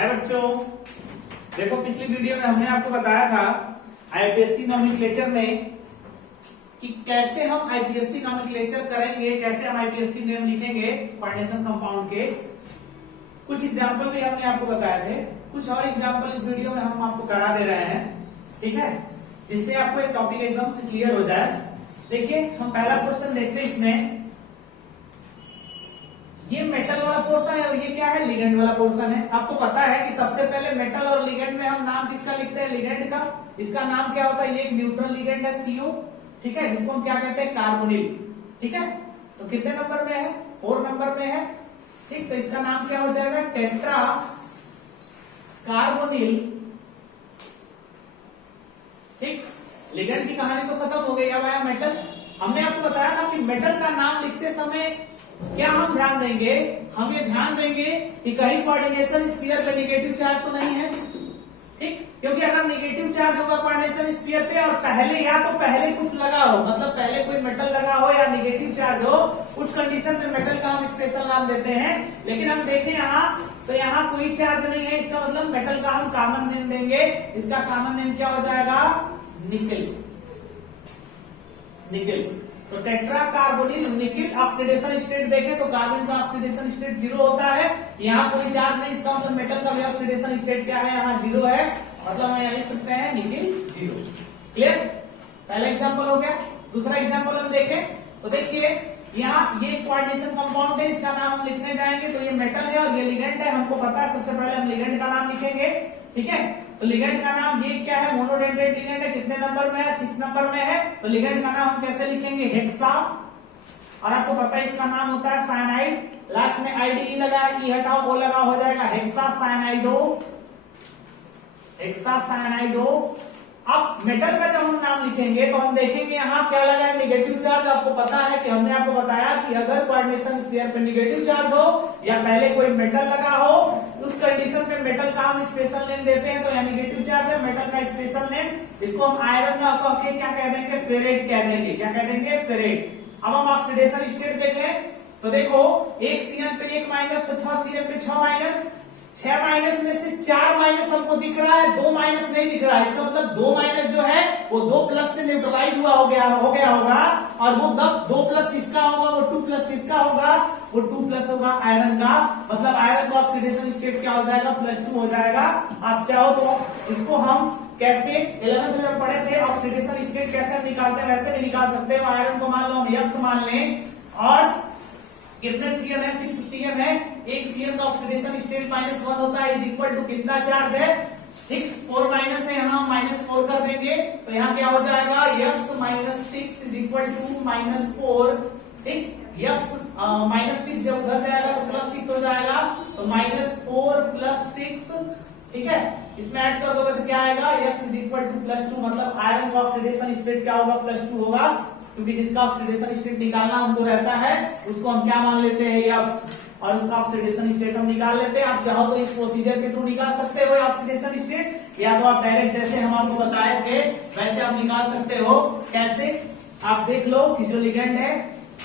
हाय बच्चों, देखो पिछली वीडियो में हमने आपको बताया था आईपीएससी नॉमेनक्लेचर में कि कैसे हम आईपीएससी नॉमेनक्लेचर करेंगे, कैसे हम आईपीएससी नेम लिखेंगे कोऑर्डिनेशन कंपाउंड के। कुछ एग्जांपल भी हमने आपको बताए थे, कुछ और एग्जांपल इस वीडियो में हम आपको करा दे रहे हैं, ठीक है, जिससे आपको एक टॉपिक एकदम से क्लियर हो जाए। देखिए हम पहला क्वेश्चन देखते हैं। इसमें ये मेटल वाला पोर्शन है और ये क्या है, लिगेंड वाला पोर्शन है। आपको पता है कि सबसे पहले मेटल और लिगेंड में हम नाम किसका लिखते हैं, लिगेंड का। इसका नाम क्या होता है, ये एक न्यूट्रल लिगेंड है CO, ठीक है, जिसको हम क्या कहते हैं, कार्बोनिल, ठीक है। तो कितने नंबर में है, 4 नंबर में है, ठीक। तो इसका नाम क्या हो जाएगा, टेट्रा कार्बोनिल, ठीक। लिगेंड की कहानी तो खत्म हो गई। अब आया मेटल। हमने आपको बताया था कि मेटल का नाम लिखते समय क्या हम ध्यान देंगे, हम ये ध्यान देंगे कि कहीं कोऑर्डिनेशन स्फीयर पे नेगेटिव चार्ज तो नहीं है, ठीक। क्योंकि अगर नेगेटिव चार्ज होगा कोऑर्डिनेशन स्फीयर पे और पहले या तो पहले कुछ लगा हो, मतलब पहले कोई मेटल लगा हो या नेगेटिव चार्ज हो, उस कंडीशन में मेटल का हम स्पेशल नाम देते हैं। लेकिन हम देखें यहाँ तो यहाँ कोई चार्ज नहीं है, इसका मतलब मेटल का हम कॉमन नेम देंगे। इसका कॉमन नेम क्या हो जाएगा, निकेल, निकेल। तो tetra carbonyl nickel. Oxidation state देखें तो कार्बन का ऑक्सीडेशन स्टेट 0 होता है, यहाँ कोई चार्ज नहीं, इसका मतलब मेटल का भी ऑक्सीडेशन स्टेट क्या है, यहाँ 0 है, मतलब हम यहाँ लिख सकते हैं निकेल 0। क्लियर। पहला एग्जांपल हो गया। दूसरा एग्जांपल हम देखें तो देखिए यहाँ ये कोऑर्डिनेशन कंपाउंड है, इसका नाम हम लिखने जाएंगे तो ये मेटल है और ये लिगेंड है। हमको पता है सबसे पहले हम लिगेंड का नाम लिखेंगे, ठीक है। तो लिगेंड का नाम ये क्या है, मोनोडेंटेड लिगेंड है। कितने नंबर में है, 6 नंबर में है। तो लिगेंड का नाम हम कैसे लिखेंगे, हेक्सा। और आपको पता है इसका नाम होता है साइनाइड। लास्ट में आईडीई लगा, ई हटाओ, वो लगा, हो जाएगा हेक्सा साइनाइडो, हेक्सा साइनाइडो। अब मेटल का जब हम नाम लिखेंगे तो हम देखेंगे यहाँ क्या लगा है, नेगेटिव चार्ज। आपको पता है कि हमने आपको बताया कि अगर कोऑर्डिनेशन स्फीयर पे नेगेटिव चार्ज हो या पहले कोई मेटल लगा हो, उस कंडीशन में मेटल का हम स्पेशल नेम देते हैं। तो यहाँ नेगेटिव चार्ज है, मेटल का स्पेशल नेम, इसको हम आयरन ना कह के क्या कह देंगे, फेरेट कह देंगे। क्या कह देंगे, फेरेट। अब हम ऑक्सीडेशन स्टेट देख लें तो देखो 1 CN पे 1 माइनस, तो 6 CN पे 6 माइनस। 6 माइनस में से 4 माइनस हमको दिख रहा है, 2 माइनस नहीं दिख रहा है। इसका मतलब 2 माइनस जो है वो 2 प्लस से न्यूट्रलाइज हो गया होगा। और वो 2 प्लस किसका होगा, वो 2 प्लस किसका होगा, वो 2 प्लस होगा आयरन का। मतलब आयरन का ऑक्सीडेशन स्टेट क्या हो जाएगा, +2 हो जाएगा। आप चाहो तो इसको हम कैसे 11th में पढ़े थे, ऑक्सीडेशन स्टेट कैसे हम निकालते हैं वैसे भी निकाल सकते हैं। आयरन को मान लो हम X मान लें और कितने CN है, 6 CN है। 1 CN का ऑक्सीडेशन स्टेट -1 होता है, इज इक्वल टू कितना चार्ज है, 6, 4 माइनस है, यहाँ -4 कर देंगे तो यहाँ क्या हो जाएगा, X - 6 इज इक्वल टू -4, ठीक। X -6 जब उधर जाएगा तो +6 हो जाएगा, तो -4 + 6, ठीक है। इसमें ऐड कर दोगे तो क्या आएगा, X इज इक्वल टू +2। मतलब आयरन का ऑक्सीडेशन स्टेट क्या होगा, +2 होगा, क्योंकि जिसका ऑक्सीडेशन स्टेट निकालना हमको रहता है उसको हम क्या मान लेते हैं, X, और उसका ऑक्सीडेशन स्टेट हम निकाल लेते हैं। आप चाहो तो इस प्रोसीजर के थ्रू निकाल सकते हो ऑक्सीडेशन स्टेट, या तो आप डायरेक्ट जैसे हम आपको बताए थे वैसे आप निकाल सकते हो। कैसे, आप देख लो कि जो लिगेंड है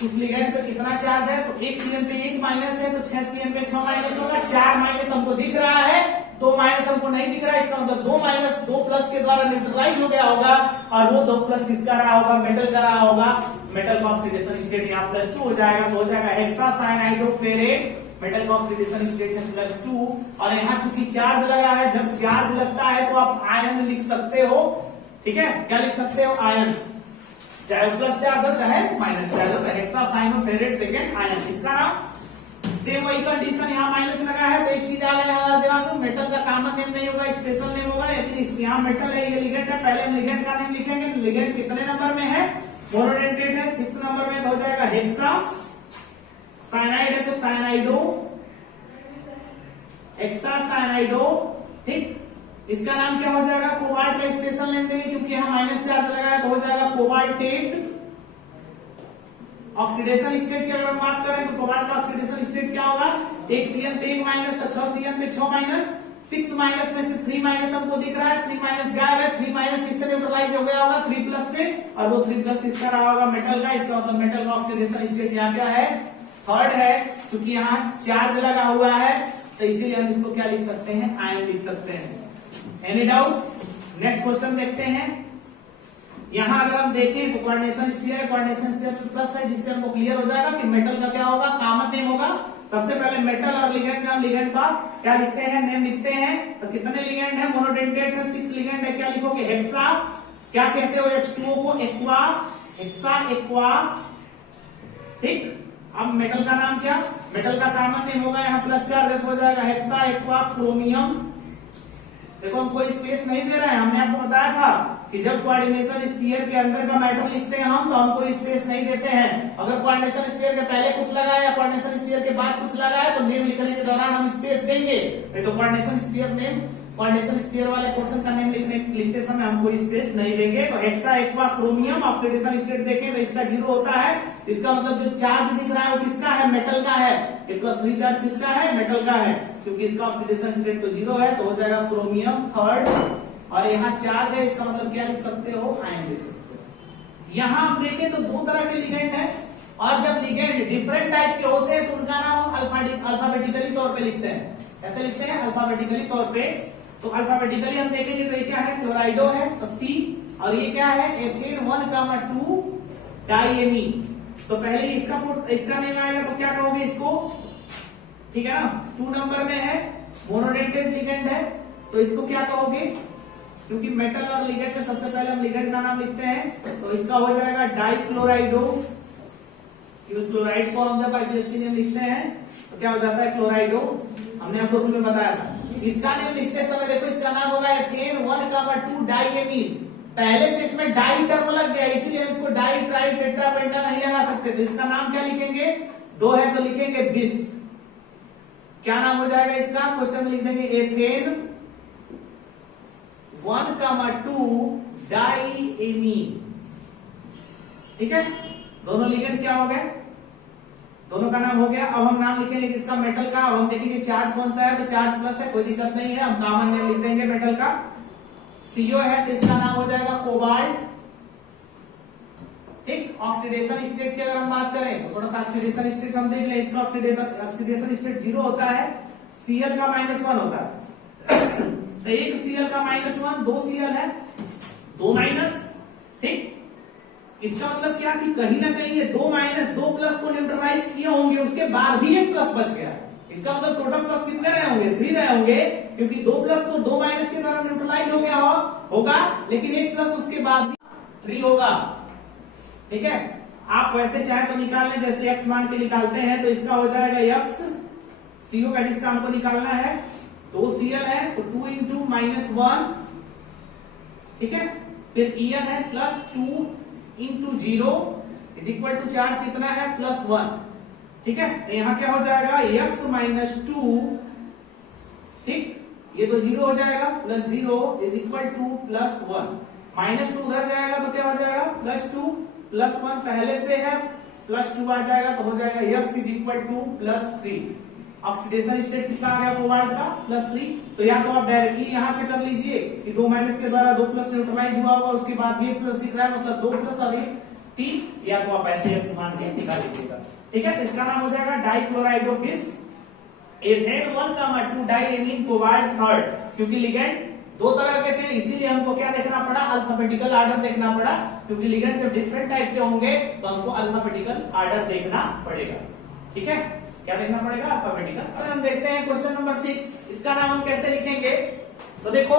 उस लिगेंड पे कितना चार्ज है। तो 1 CN पे 1 माइनस है, तो 6 CN पे 6 माइनस होगा। 4 माइनस हमको दिख रहा है, 2 माइनस हमको नहीं दिख रहा है। इसका मतलब 2 माइनस 2 प्लस के द्वारा न्यूट्रलाइज हो गया होगा, और वो 2 प्लस किसका रहा होगा, मेटल का रहा होगा। मेटल का ऑक्सीडेशन स्टेट यहाँ +2 हो जाएगा, तो हो जाएगा हेक्सा साइनाइडो फेरेट। मेटल का ऑक्सीडेशन स्टेट है +2। और यहाँ चूंकि चार्ज लगा है, जब चार्ज लगता है तो आप आयन लिख सकते हो, ठीक है। क्या लिख सकते हो, आयन, चाहे प्लस चार्ज हो चाहे माइनस चार्ज हो। Hexacyanoferrate second ion, इसका नाम सेम वही कंडीशन। यहाँ माइनस लगा है तो एक चीज आ गया हमारे दिमाग में, मेटल का कॉमन नेम नहीं होगा, स्पेशल नेम होगा। लेकिन यहाँ मेटल है, ये लिगेंड है, पहले हम लिगेंड का नेम लिखेंगे। लिगेंड कितने नंबर में है, मोनोडेंटेड है, 6 नंबर में, तो हो जाएगा हेक्सा। साइनाइड है तो साइनाइडो, हेक्सा साइनाइडो, ठीक। इसका नाम क्या हो जाएगा, कोबाल्ट का स्पेशल नेम देंगे क्योंकि यहाँ माइनस चार्ज लगा है, तो हो जाएगा कोबाल्टेट। ऑक्सीडेशन स्टेट की अगर हम बात करें तो कोबाल्ट का ऑक्सीडेशन स्टेट क्या होगा, 1 CN पे 1 माइनस, तो 6 CN पे 6 माइनस। 6 माइनस में से 3 माइनस हमको दिख रहा है, 3 माइनस गायब है। 3 माइनस किससे न्यूट्रलाइज हो गया होगा, 3 प्लस से, और वो 3 प्लस किसका रहा होगा, मेटल का। इसका मतलब मेटल का ऑक्सीडेशन स्टेट यहाँ क्या है, 3rd है, क्योंकि यहाँ चार्ज लगा हुआ है। तो इसीलिए हम इसको क्या लिख सकते हैं, आयन लिख सकते हैं। Any doubt? नेक्स्ट क्वेश्चन देखते हैं। यहां अगर हम देखें तो कोऑर्डिनेशन स्फीयर है, कोऑर्डिनेशन स्फीयर प्लस है, जिससे हमको क्लियर हो जाएगा कि मेटल का क्या होगा, कॉमन नेम होगा। सबसे पहले मेटल और लिगेंड का हम लिगेंड का क्या लिखते हैं, नेम लिखते हैं। तो कितने लिगेंड है, मोनोडेंटेट है, 6 लिगेंड है। क्या लिखोगे, हेक्सा, क्या कहते हो H2O को, एक्वा, हेक्सा एक्वा। ठीक, अब मेटल का नाम क्या, मेटल का कॉमन नेम होगा, यहाँ प्लस चार्ज हो जाएगा, हेक्सा एक्वा क्रोमियम। देखो हम कोई स्पेस नहीं दे रहे हैं, हमने आपको बताया था कि जब कोऑर्डिनेशन स्फीयर के अंदर का मैटर लिखते हैं हम, तो हम कोई स्पेस नहीं देते हैं। अगर कोऑर्डिनेशन स्फीयर के पहले कुछ लगा है या कोऑर्डिनेशन स्फीयर के बाद कुछ लगा है, तो नेम लिखने के दौरान हम स्पेस देंगे। नहीं तो coordination sphere name, coordination sphere वाले क्वेश्चन का नेम लिखते समय हम कोई स्पेस नहीं देंगे। तो hexa aqua chromium, oxidation state देखें तो इसका 0 होता है। इसका मतलब जो चार्ज दिख रहा है वो किसका है, मेटल का है। ये +3 चार्ज किसका है, मेटल का है, क्योंकि इसका ऑक्सीडेशन स्टेट तो 0 है, तो हो जाएगा क्रोमियम थर्ड। और यहाँ चार्ज है, इसका मतलब क्या लिख सकते हो, आयन लिख सकते हो। यहाँ हम देखें तो 2 तरह के लिगेंड है, और जब लिगेंड डिफरेंट टाइप के होते हैं तो उनका नाम अल्फाबेटिकली तौर पे लिखते हैं। कैसे लिखते हैं, अल्फाबेटिकली तौर पे। तो अल्फाबेटिकली हम देखेंगे तो ये क्या है, क्लोराइडो है तो C, और ये क्या है, एथेन 1,2 डाइएमीन। तो पहले इसका नेम आएगा तो क्या कहोगे इसको, ठीक है ना। 2 नंबर में है, मोनोडेंटेट लिगेंड है, तो इसको क्या कहोगे, क्योंकि मेटल और लिगेंड में सबसे पहले हम लिगेंड का नाम लिखते हैं, तो इसका हो जाएगा डाइक्लोराइडो। क्लोराइड को हम जब आईपीएससी नेम लिखते हैं तो क्या हो जाता है, क्लोराइडो। हमने आपको रूल में बताया था। इसका नेम लिखते समय देखो, इसका नाम होगा एथेन 1,2 डाइएमीन। पहले से इसमें डाई टर्म लग गया, इसीलिए हम इसको डाई ट्राई टेट्रा पेंटा नहीं लगा सकते। तो इसका नाम क्या लिखेंगे, 2 है तो लिखेंगे 20। क्या नाम हो जाएगा इसका, क्वेश्चन में लिख देंगे एथेन 1,2 डाइएमीन। ठीक है, दोनों लिगेंड क्या हो गए, दोनों का नाम हो गया। अब हम नाम लिखेंगे किसका, मेटल का। अब हम देखेंगे चार्ज कौन सा है, तो चार्ज प्लस है, कोई दिक्कत नहीं है, हम कॉमन नेम लिख देंगे मेटल का। CO है तो इसका नाम हो जाएगा कोबाल्ट। ठीक, ऑक्सीडेशन स्टेट की अगर हम बात करें तो थोड़ा सा ऑक्सीडेशन स्टेट हम देख लें। इसका ऑक्सीडेशन स्टेट 0 होता है, Cl का -1 होता है। तो एक Cl का -1, 2 Cl है, 2 माइनस। ठीक, इसका मतलब क्या कि कहीं ना कहीं ये 2 माइनस 2 प्लस को न्यूट्रलाइज किए होंगे, उसके बाद भी एक प्लस बच गया। इसका मतलब टोटल प्लस कितने रहे होंगे, 3 रहे होंगे, क्योंकि 2 प्लस तो 2 माइनस के द्वारा न्यूट्रलाइज हो गया होगा, लेकिन एक प्लस उसके बाद भी 3 होगा। ठीक है, आप वैसे चाहे तो निकाल लें, जैसे x मान के निकालते हैं, तो इसका हो जाएगा x। CO का जिसका हमको निकालना है 2 Cl है तो 2 इंटू -1। ठीक है, फिर En है +2 into 0 is equal to charge कितना है, +1। ठीक है, तो यहां क्या हो जाएगा, x -2। ठीक, ये तो 0 हो जाएगा, +0 इज इक्वल टू +1। -2 उधर जाएगा तो क्या हो जाएगा, +2, +1 पहले से है, +2 आ जाएगा तो हो जाएगा x is equal to +3। Oxidation state कितना आ गया कोबाल्ट का, +3। तो या तो आप डायरेक्टली यहां से कर लीजिए कि 2 माइनस के द्वारा 2 प्लस न्यूट्रलाइज हुआ होगा, उसके बाद भी 1 प्लस दिख रहा है, मतलब 2 प्लस और 1 3, या तो आप ऐसे x मान के निकाल लीजिएगा। ठीक है, तो इसका नाम हो जाएगा डाइक्लोराइडोफिस एथेन 1,2 डाइएमीन कोबाल्ट थर्ड। क्योंकि लिगेंड 2 तरह के थे, इसीलिए हमको क्या देखना पड़ा, अल्फाबेटिकल आर्डर देखना पड़ा, क्योंकि लिगेंड जब डिफरेंट टाइप के होंगे तो हमको अल्फाबेटिकल आर्डर देखना पड़ेगा। ठीक है, क्या देखना पड़ेगा, अल्फाबेटिकल। अब हम देखते हैं क्वेश्चन नंबर 6, इसका नाम हम कैसे लिखेंगे। तो देखो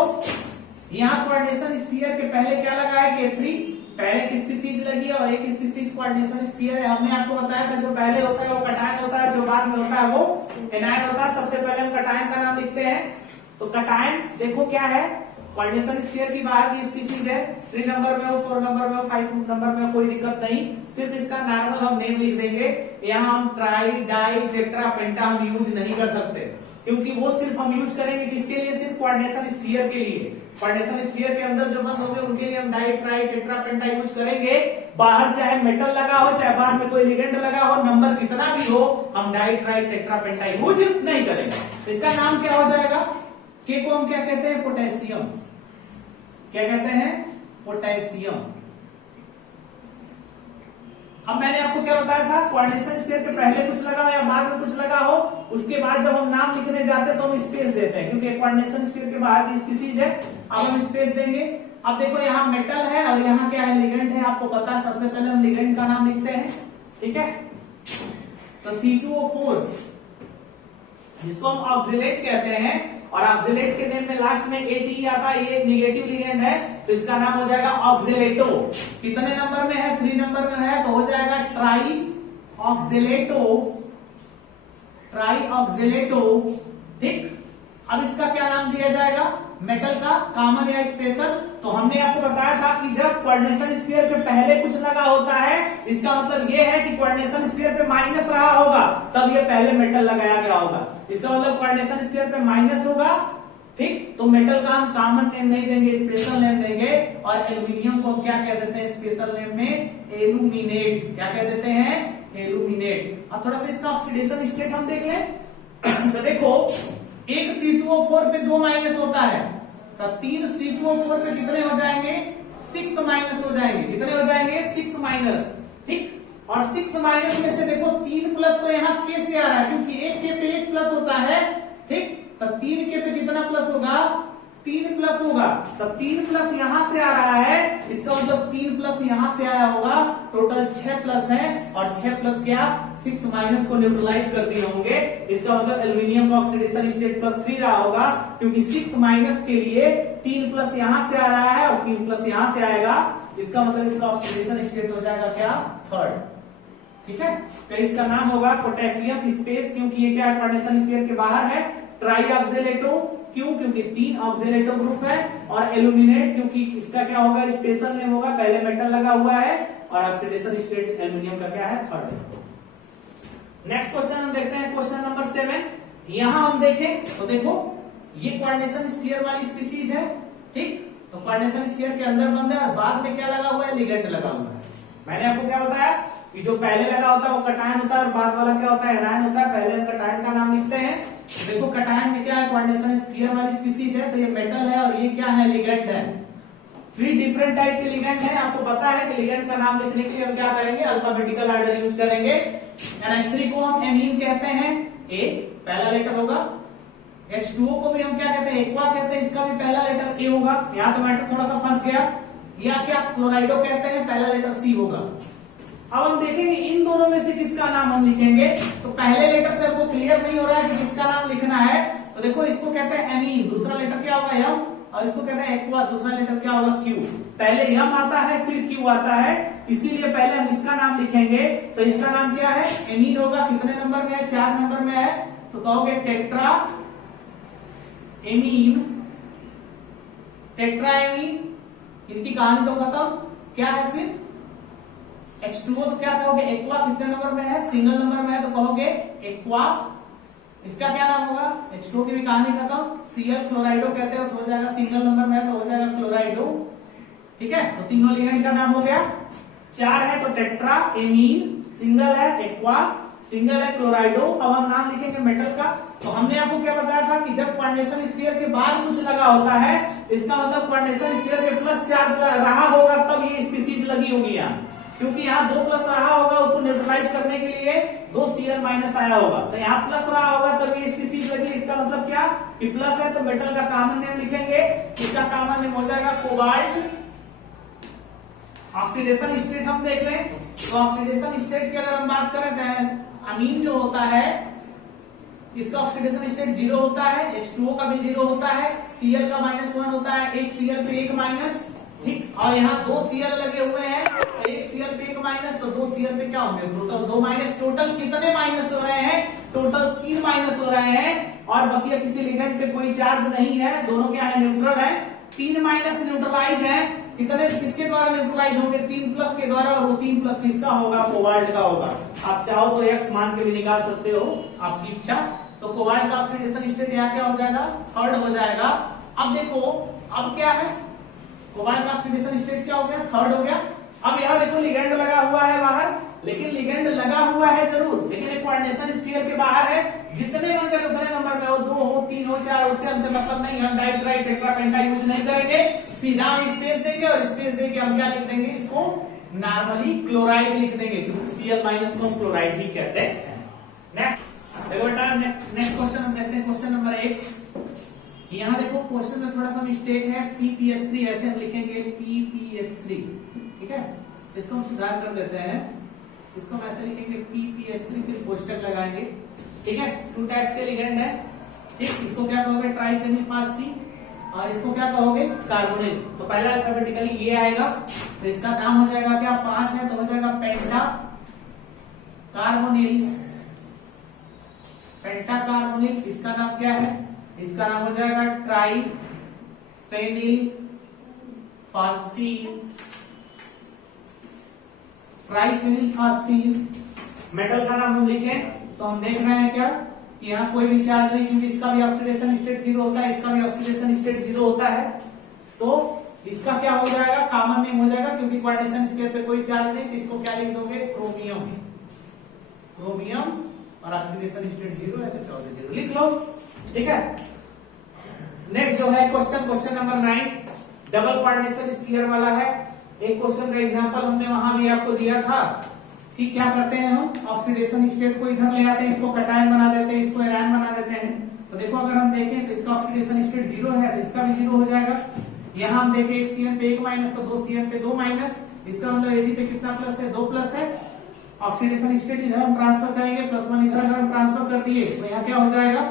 यहाँ कोऑर्डिनेशन स्फीयर के पहले क्या लगा है, K3, पहले एक स्पीसीज लगी है और एक स्पीसीज कोऑर्डिनेशन स्फीयर है। हमने आपको बताया था जो पहले होता है वो कटायन होता है, जो बाद में होता है वो एनायन होता है। सबसे पहले हम कटायन का नाम लिखते हैं। तो कटायन देखो क्या है, कोऑर्डिनेशन स्फीयर की बाहर की स्पीसीज है, 3 नंबर में हो, 4 नंबर में हो, 5 नंबर में हो, कोई दिक्कत नहीं, सिर्फ इसका नॉर्मल हम नेम लिख देंगे। यहाँ हम ट्राई डाई टेट्रा पेंटा हम यूज नहीं कर सकते, क्योंकि वो सिर्फ हम यूज करेंगे किसके लिए, सिर्फ कोऑर्डिनेशन स्फीयर के लिए। कोऑर्डिनेशन स्फीयर के अंदर जो बंद होंगे उनके लिए हम डाई ट्राई टेट्रा पेंटा यूज करेंगे। बाहर चाहे मेटल लगा हो, चाहे बाहर में कोई लिगेंड लगा हो, नंबर कितना भी हो, हम डाई ट्राई टेट्रा पेंटा यूज नहीं करेंगे। इसका नाम क्या हो जाएगा, के को हम क्या कहते हैं, पोटेशियम। क्या कहते हैं, पोटेशियम। अब मैंने आपको क्या बताया था, कोऑर्डिनेशन स्फीयर के पहले कुछ लगा हो या बाद में कुछ लगा हो, उसके बाद जब हम नाम लिखने जाते हैं तो हम स्पेस देते हैं, क्योंकि कोऑर्डिनेशन स्फीयर के बाहर की स्पीसीज है। अब हम स्पेस देंगे। अब देखो यहाँ मेटल है और यहाँ क्या है, लिगेंड है। आपको पता है सबसे पहले हम लिगेंड का नाम लिखते हैं, ठीक है। तो C2O4 जिसको हम ऑक्सिलेट कहते हैं, और ऑक्सिलेट के नेम में लास्ट में ATE आता है, ये निगेटिव लिगेंड है, तो इसका नाम हो जाएगा ऑक्सिलेटो। कितने नंबर में है, 3 नंबर में है, तो हो जाएगा ट्राई ऑक्सिलेटो, ठीक। अब इसका क्या नाम दिया जाएगा, मेटल का कॉमन या स्पेशल। तो हमने आपको बताया था कि जब कोऑर्डिनेशन स्फीयर के पहले कुछ लगा होता है, इसका मतलब ये है कि कोऑर्डिनेशन स्फीयर पे माइनस रहा होगा, तब ये पहले मेटल लगाया गया होगा। इसका मतलब कोऑर्डिनेशन स्फीयर पे माइनस होगा, ठीक। तो मेटल का हम कॉमन नेम नहीं देंगे, स्पेशल नेम देंगे। और एल्यूमिनियम को क्या कह देते हैं स्पेशल नेम में, एल्यूमिनेट। क्या कह देते हैं, एल्यूमिनेट। अब थोड़ा सा इसका ऑक्सीडेशन स्टेट हम देख लें। तो देखो एक C2O4 पे 2 माइनस होता है, तो 3 C2O4 पे कितने हो जाएंगे, 6 माइनस हो जाएंगे। कितने हो जाएंगे, 6 माइनस, ठीक। और 6 माइनस में से देखो 3 प्लस तो यहाँ के से आ रहा है, क्योंकि एक के पे 1 प्लस होता है, ठीक। तो 3 के पे कितना प्लस होगा, 3 प्लस होगा। तो 3 प्लस यहां से आ रहा है, इसका मतलब 3 प्लस यहां से आया होगा, टोटल 6 प्लस है। और 6 प्लस क्या, 6 माइनस को न्यूट्रलाइज कर दिए होंगे। इसका मतलब एल्यूमिनियम का ऑक्सीडेशन स्टेट +3 रहा होगा, क्योंकि 6 माइनस के लिए 3 प्लस यहां से आ रहा है और 3 प्लस यहां से आएगा। इसका मतलब इसका ऑक्सीडेशन स्टेट हो जाएगा क्या, 3rd, ठीक है। तो इसका नाम होगा पोटेशियम स्पेस, क्योंकि ये क्या कोऑर्डिनेशन स्फीयर के बाहर है। ट्राई ऑक्सिलेटो, क्यों, क्योंकि 3 ऑक्सिलेटो ग्रुप है। और एल्यूमिनेट, क्योंकि इसका क्या होगा, स्पेशल नेम होगा, पहले मेटल लगा हुआ है। और ऑक्सीडेशन स्टेट एल्यूमिनियम का क्या है, 3rd। नेक्स्ट क्वेश्चन हम देखते हैं, क्वेश्चन नंबर 7। यहां हम देखें तो देखो ये कोऑर्डिनेशन स्फीयर वाली स्पीसीज है, ठीक। तो कोऑर्डिनेशन स्फीयर के अंदर बंद है, और बाद में क्या लगा हुआ है, लिगेंड लगा हुआ है। मैंने आपको क्या बताया कि जो पहले लगा होता है वो कटायन होता है, और बाद वाला क्या होता है, एनायन होता है। पहले हम कटायन का नाम लिखते हैं। देखो कटायन में क्या है, कोऑर्डिनेशन स्फीयर वाली स्पीसीज है, तो ये मेटल है और ये क्या है, लिगेंड है। 3 डिफरेंट टाइप के लिगेंड है। आपको पता है कि लिगेंड का नाम लिखने के लिए हम क्या करेंगे, अल्फाबेटिकल ऑर्डर यूज करेंगे। NH3 को हम एमीन कहते हैं, ए पहला लेटर होगा। H2O को भी हम क्या कहते हैं, एक्वा कहते हैं, इसका भी पहला लेटर ए होगा। यहाँ तो मैटर थोड़ा सा फंस गया। या क्या क्लोराइडो कहते हैं, पहला लेटर सी होगा। अब हम देखेंगे इन दोनों में से किसका नाम हम लिखेंगे। तो पहले लेटर से हमको क्लियर नहीं हो रहा है कि किसका नाम लिखना है। तो देखो इसको कहते हैं एमीन, दूसरा लेटर क्या होगा, एम। और इसको कहते हैं एक्वा, दूसरा लेटर क्या होगा, क्यू। पहले एम आता है फिर क्यू आता है, इसीलिए पहले हम इसका नाम लिखेंगे। तो इसका नाम क्या है, एमीन होगा। कितने नंबर में है, 4 नंबर में है। तो कहोगे टेट्रा एमीन, टेट्रा एमीन। इनकी कहानी तो खत्म। क्या है फिर H2O, तो क्या कहोगे, एक्वा। कितने नंबर में है, सिंगल नंबर में है, तो कहोगे एक्वा। इसका क्या नाम होगा, H2O की भी कहानी खत्म। Cl क्लोराइडो कहते हो, तो हो जाएगा सिंगल नंबर में है, तो हो जाएगा क्लोराइडो, ठीक है। तो तीनों लिगेंड का नाम हो गया। 4 है तो टेट्रा एमीन, सिंगल है एक्वा, सिंगल है क्लोराइडो। अब हम नाम लिखेंगे मेटल का। तो हमने आपको क्या बताया था कि जब कोऑर्डिनेशन स्फीयर के बाद कुछ लगा होता है, इसका मतलब कोऑर्डिनेशन स्फीयर के प्लस चार्ज रहा होगा, तब ये स्पीसीज लगी होगी यहाँ। क्योंकि यहाँ 2 प्लस रहा होगा, उसको न्यूट्रलाइज करने के लिए 2 Cl माइनस आया होगा। तो यहाँ प्लस रहा होगा तब ये स्पीसीज लगी। इसका मतलब क्या कि प्लस है, तो मेटल का कॉमन नेम लिखेंगे। इसका कॉमन नेम हो जाएगा कोबाल्ट। ऑक्सीडेशन स्टेट हम देख लें। तो ऑक्सीडेशन स्टेट की अगर हम बात करें तो अमीन जो होता है इसका ऑक्सीडेशन स्टेट 0 होता है। H2O का भी 0 होता है। Cl का -1 होता है। एक Cl पे 1 माइनस, ठीक। और यहाँ 2 Cl लगे हुए हैं, तो एक Cl पे 1 माइनस, तो 2 Cl पे क्या होंगे, टोटल 2 माइनस। टोटल कितने माइनस हो रहे हैं, टोटल 3 माइनस हो रहे हैं। और बाकी किसी लिगेंड पे कोई चार्ज नहीं है, दोनों क्या है, न्यूट्रल है। 3 माइनस न्यूट्रलाइज है। कितने किसके द्वारा न्यूट्रलाइज होंगे, 3 प्लस के द्वारा। और वो 3 प्लस किसका होगा, कोबाल्ट का होगा। आप चाहो तो एक्स मान के भी निकाल सकते हो, आपकी इच्छा। तो कोबाल्ट का ऑक्सीडेशन स्टेट यहाँ क्या हो जाएगा, 3rd हो जाएगा। अब देखो अब क्या है, कोबाल्ट का ऑक्सीडेशन स्टेट क्या हो गया, 3rd हो गया। अब यहाँ देखो लिगेंड लगा हुआ है बाहर, लेकिन लिगेंड लगा हुआ है जरूर, लेकिन एक कोऑर्डिनेशन स्फीयर के बाहर है। जितने मन करे उतने नंबर में हो, 2 हो, 3 हो, 4, उससे हमसे मतलब नहीं। हम डाई ट्राई टेट्रा पेंटा यूज नहीं करेंगे, सीधा हम स्पेस देंगे और स्पेस देके हम क्या लिख देंगे, इसको नॉर्मली क्लोराइड लिख देंगे क्योंकि Cl माइनस को हम क्लोराइड ही कहते हैं। नेक्स्ट देखो बेटा, नेक्स्ट क्वेश्चन हम देखते हैं, क्वेश्चन नंबर 1। यहाँ देखो क्वेश्चन में थोड़ा सा मिस्टेक है, PPH3 ऐसे हम लिखेंगे PPH3, ठीक है, इसको हम सुधार कर देते हैं, इसको हम ऐसे लिखेंगे PPH3 फिर कोष्टक लगाएंगे, ठीक है। 2 टाइप्स के लिगेंड है, ठीक, इसको क्या कहोगे ट्राइफेनिल फास्फीन और इसको क्या कहोगे कार्बोनिल। तो पहला अल्फाबेटिकली ये आएगा, तो इसका नाम हो जाएगा क्या, 5 है तो हो जाएगा पेंटा कार्बोनिल, पेंटा कार्बोनिल। इसका नाम क्या है, इसका नाम हो जाएगा ट्राइफेनिल फास्फीन, ट्राइफेनिल फास्फीन। मेटल का नाम हम लिखें तो हम देख रहे हैं क्या कि यहाँ कोई भी चार्ज नहीं, क्योंकि इसका भी ऑक्सीडेशन स्टेट 0 होता है, इसका भी ऑक्सीडेशन स्टेट 0 होता है, तो इसका क्या हो जाएगा, कॉमन नेम हो जाएगा, क्योंकि कोऑर्डिनेशन स्टेट पे कोई चार्ज नहीं, तो इसको क्या लिख दोगे क्रोमियम, क्रोमियम, और ऑक्सीडेशन स्टेट 0 है तो 14 0 लिख लो, ठीक है। नेक्स्ट जो है question number 9 double coordination sphere वाला है। एक क्वेश्चन का एग्जांपल हमने वहां भी आपको दिया था कि क्या करते हैं हम ऑक्सीडेशन स्टेट को इधर ले आते हैं, इसको कैटायन बना देते हैं, इसको एनायन बना देते हैं। तो देखो अगर हम देखें तो इसका ऑक्सीडेशन स्टेट 0 है तो इसका भी 0 हो जाएगा। यहाँ हम देखें एक CN पे 1 माइनस तो 2 CN पे 2 माइनस, इसका मतलब Ag पे कितना प्लस है, 2 प्लस है। ऑक्सीडेशन स्टेट इधर हम ट्रांसफर करेंगे, +1 इधर अगर हम ट्रांसफर कर दिए तो यहाँ क्या हो जाएगा,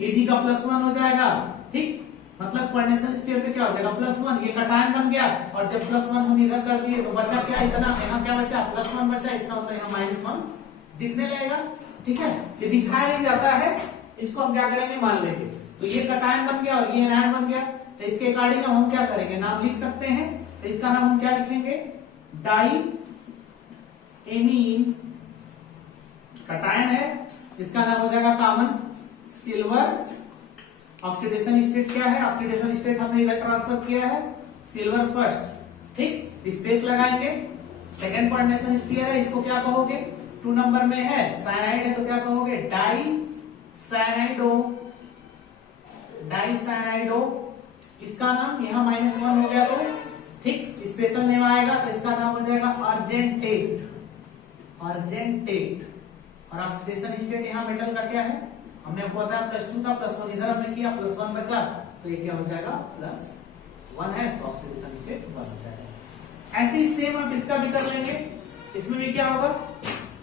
Ag का +1 हो जाएगा, ठीक, मतलब कोऑर्डिनेशन स्फीयर पे क्या हो जाएगा +1, ये कैटायन बन गया, और जब +1 हम इधर कर दिए तो बचा क्या, इतना, यहाँ क्या बचा +1 बचा, इसका मतलब यहाँ -1 दिखने लगेगा, ठीक है। ये दिखाया नहीं जाता है, इसको हम क्या करेंगे मान लेंगे, तो ये कैटायन बन गया और ये एनायन बन गया, तो इसके अकॉर्डिंग हम क्या करेंगे, नाम लिख सकते हैं। तो इसका नाम हम क्या लिखेंगे, डाई एमीन कैटायन है, इसका नाम हो जाएगा कॉमन सिल्वर। ऑक्सीडेशन स्टेट क्या है, ऑक्सीडेशन स्टेट हमने इधर ट्रांसफर किया है सिल्वर फर्स्ट, ठीक, स्पेस लगाएंगे। सेकंड कोऑर्डिनेशन स्फीयर है, इसको क्या कहोगे, 2 नंबर में है, साइनाइड है तो क्या कहोगे डाई साइनाइडो, डाई साइनाइडो। इसका नाम यहाँ -1 हो गया तो ठीक, स्पेशल नेम आएगा तो इसका नाम हो जाएगा अर्जेंटेट, अर्जेंटेट। और ऑक्सीडेशन स्टेट यहाँ मेटल का क्या है, हमने आपको बताया +2 था, +1 इधर हमने किया, +1 बचा, तो ये क्या हो जाएगा +1 है, तो ऑक्सीडेशन स्टेट 1 हो जाएगा। ऐसे ही सेम आप इसका भी कर लेंगे, इसमें भी क्या होगा,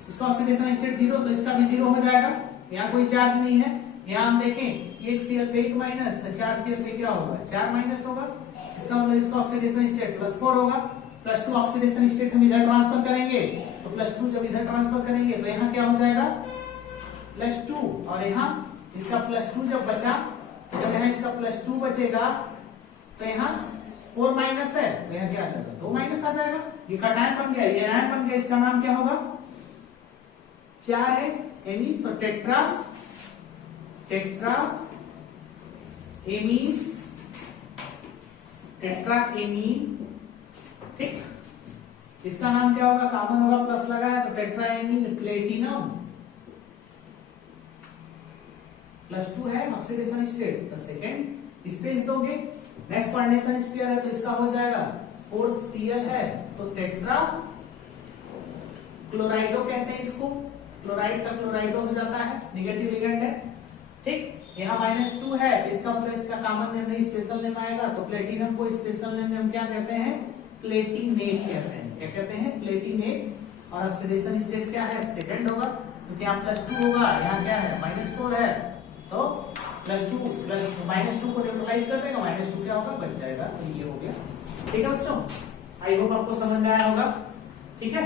इसका ऑक्सीडेशन स्टेट 0 तो इसका भी 0 हो जाएगा, यहाँ कोई चार्ज नहीं है। यहाँ हम देखें 1 Cl पे 1 माइनस, तो 4 Cl पे क्या होगा 4 माइनस होगा, इसका मतलब इसका ऑक्सीडेशन स्टेट +4 होगा। +2 ऑक्सीडेशन स्टेट हम इधर ट्रांसफर करेंगे, तो +2 जब इधर ट्रांसफर करेंगे तो यहाँ क्या हो जाएगा +2, और यहाँ इसका +2 जब बचा, जब यहाँ इसका +2 बचेगा तो यहाँ 4 माइनस है, तो यहाँ क्या आ जाएगा 2 माइनस आ जाएगा, ये कैटायन बन गया, ये एनायन बन गया, इसका नाम क्या होगा 4 है एमीन, तो टेट्रा एमीन, टेट्रा एमीन, ठीक। इसका नाम क्या होगा, कॉमन होगा, प्लस लगा है तो टेट्रा एमीन प्लेटिनम, +2 है ऑक्सीडेशन स्टेट, तो सेकेंड स्पेस दोगे। नेक्स्ट कोऑर्डिनेशन स्फीयर है तो इसका हो जाएगा 4 Cl है तो टेट्रा क्लोराइडो कहते हैं इसको, क्लोराइड का क्लोराइडो हो जाता है, निगेटिव लिगेंड है, ठीक। यहाँ -2 है तो इसका मतलब इसका कॉमन नेम नहीं स्पेशल नेम आएगा, तो प्लेटिनम को स्पेशल नेम में हम क्या कहते हैं, प्लेटिनेट कहते हैं, क्या कहते हैं प्लेटिनेट। और ऑक्सीडेशन स्टेट क्या है सेकंड होगा, क्योंकि यहाँ +2 होगा, यहाँ क्या है -4 है, तो +2 -2 को न्यूट्रलाइज कर देगा, -2 क्या होगा बच जाएगा, तो ये हो गया, ठीक है बच्चों। आई होप आपको समझ में आया होगा, ठीक है।